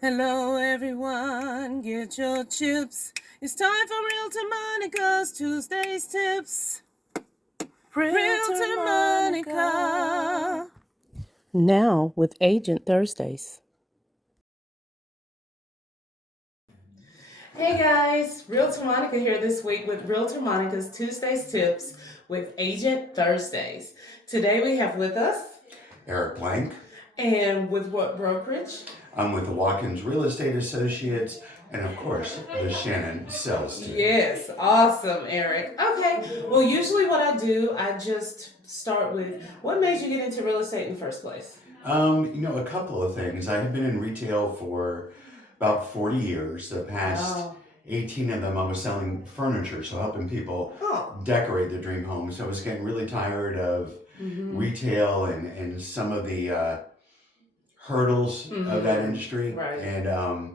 Hello, everyone. Get your chips. It's time for Realtor Monica's Tuesdays Tips. Realtor Monica. Now with Agent Thursdays. Hey guys, Realtor Monica here this week with Realtor Monica's Tuesdays Tips with Agent Thursdays. Today we have with us Eric Blank. And with what brokerage? I'm with the Watkins Real Estate Associates and, of course, the Shannon Sales Team. Yes, awesome, Eric. Okay, well, usually what I do, I just start with what made you get into real estate in the first place? A couple of things. I have been in retail for about 40 years. The past 18 of them I was selling furniture, so helping people decorate their dream home. So I was getting really tired of retail and some of the hurdles of that industry. Right. And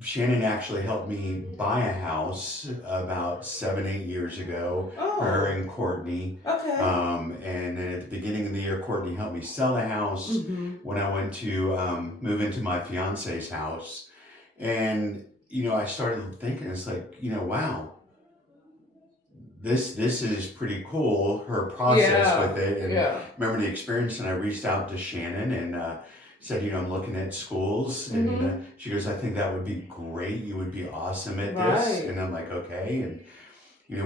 Shannon actually helped me buy a house about 7, 8 years ago. Her and Courtney. Okay. And then at the beginning of the year, Courtney helped me sell the house when I went to move into my fiance's house. And, I started thinking, it's like, wow, this is pretty cool, her process with it. And remember the experience, and I reached out to Shannon and said, I'm looking at schools. And she goes, I think that would be great. You would be awesome at this. And I'm like, okay. And,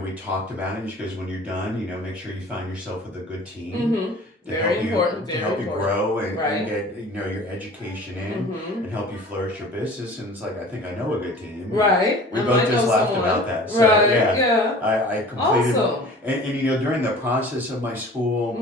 we talked about it. And she goes, when you're done, make sure you find yourself with a good team to help you grow and get, your education in and help you flourish your business. And it's like, I think I know a good team. Right. We both just laughed about that. So, I completed. Awesome. And during the process of my school,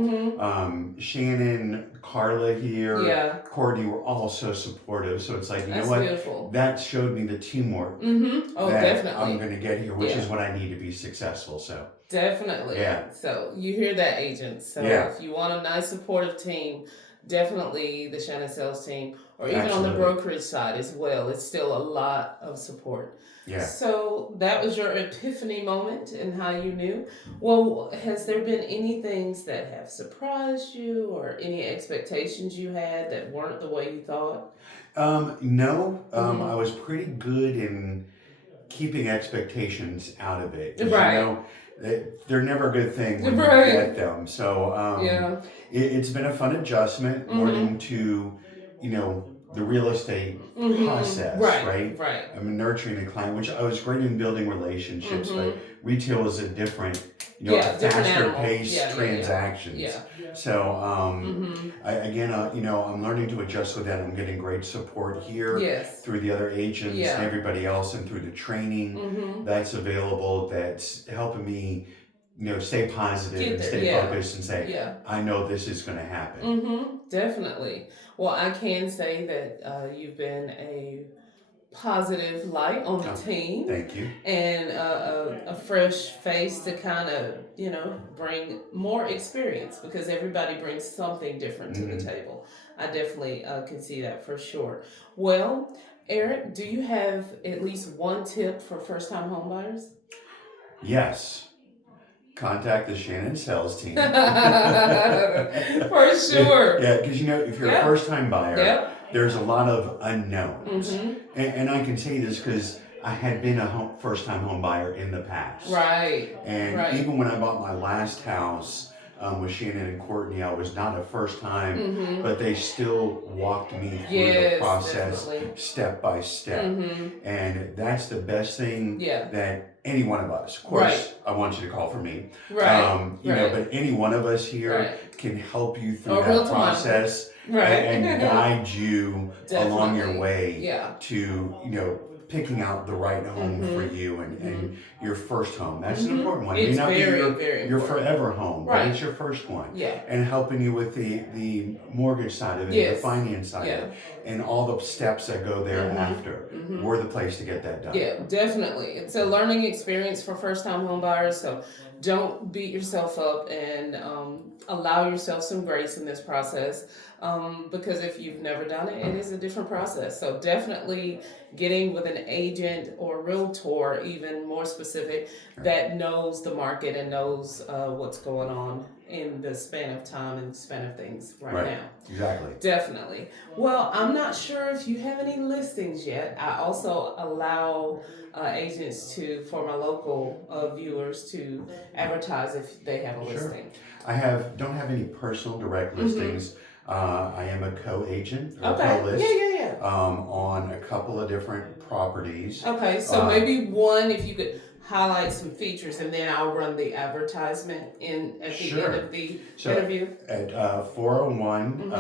Shannon, Carla here, Courtney were all so supportive. So it's like, you know what? Beautiful. That showed me the teamwork Oh, that definitely. I'm going to get here, which is what I need to be successful. So definitely. Yeah. So you hear that, agent. So if you want a nice supportive team, definitely the Shannon Sales Team, or even on the brokerage side as well. It's still a lot of support. Yeah. So that was your epiphany moment and how you knew. Well, has there been any things that have surprised you or any expectations you had that weren't the way you thought? No. I was pretty good in keeping expectations out of it. Right. They're never a good thing when you get them. So it's been a fun adjustment learning to, the real estate process, right? I'm nurturing a client, which I was great in building relationships, but retail is a different, faster paced transactions. So I'm learning to adjust with that. I'm getting great support here through the other agents and everybody else, and through the training that's available. That's helping me, stay positive and stay focused and say, I know this is going to happen. Definitely. Well, I can say that you've been a positive light on the team. Thank you. And a fresh face to kind of, bring more experience, because everybody brings something different to the table. I definitely can see that for sure. Well, Eric, do you have at least one tip for first-time homebuyers? Yes. Contact the Shannon Sales Team. For sure. Yeah, because if you're a first-time buyer, there's a lot of unknowns. And I can say this because I had been a first-time home buyer in the past. Right. And even when I bought my last house with Shannon and Courtney, I was not a first-time, but they still walked me through the process step by step. And that's the best thing that any one of us, of course, I want you to call for me. But any one of us here can help you through that process and guide you along your way to, picking out the right home for you and your first home. That's an important one. It's it may not very, be your forever home, but it's your first one. And helping you with the mortgage side of it, the finance side of it, and all the steps that go there after. We're the place to get that done. Yeah, definitely. It's a learning experience for first-time home buyers, so don't beat yourself up, and allow yourself some grace in this process, because if you've never done it, it is a different process. So definitely getting with an agent or realtor, even more specific, that knows the market and knows what's going on in the span of time and span of things right Right. now. Exactly. Definitely. Well, I'm not sure if you have any listings yet. I also allow agents to, for my local viewers, to advertise if they have a Sure. listing. Don't have any personal direct listings. I am a co-agent or Okay. co-list Yeah. on a couple of different properties. Okay, so maybe one, if you could highlight some features, and then I'll run the advertisement in at the end Sure. of the So interview. at 401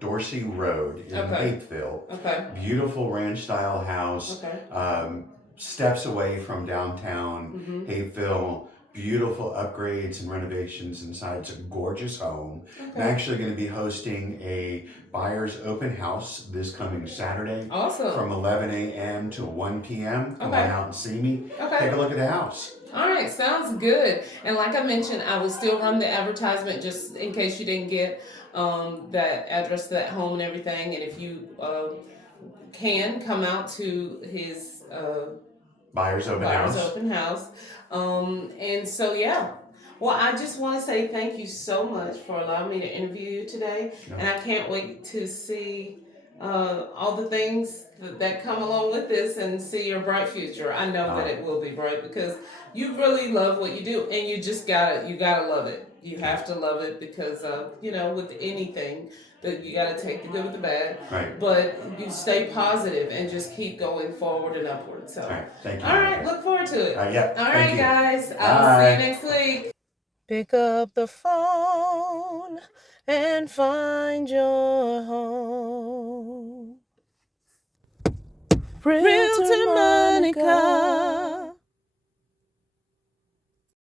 Dorsey Road in Okay. Hapeville, Okay. beautiful ranch style house, Okay. steps away from downtown Hapeville. Beautiful upgrades and renovations inside. It's a gorgeous home. I'm Okay. actually going to be hosting a buyer's open house this coming Saturday Awesome. from 11 a.m. to 1 p.m. Come Okay. on out and see me. Okay. Take a look at the house. All right, sounds good. And like I mentioned, I will still run the advertisement just in case you didn't get that address to that home and everything. And if you can come out to his Buyer's open Buyer's house. open house. And so, yeah. Well, I just want to say thank you so much for allowing me to interview you today. No. And I can't wait to see all the things that come along with this and see your bright future. I know that it will be bright because you really love what you do, and you gotta love it. You have to love it because with anything that you gotta take the good with the bad. Right. But you stay positive and just keep going forward and upward. So All right. Thank you. all right, look forward to it. Yeah. All Thank right, you. guys. Bye. I'll see you next week. Pick up the phone and find your home. Realtor Monica.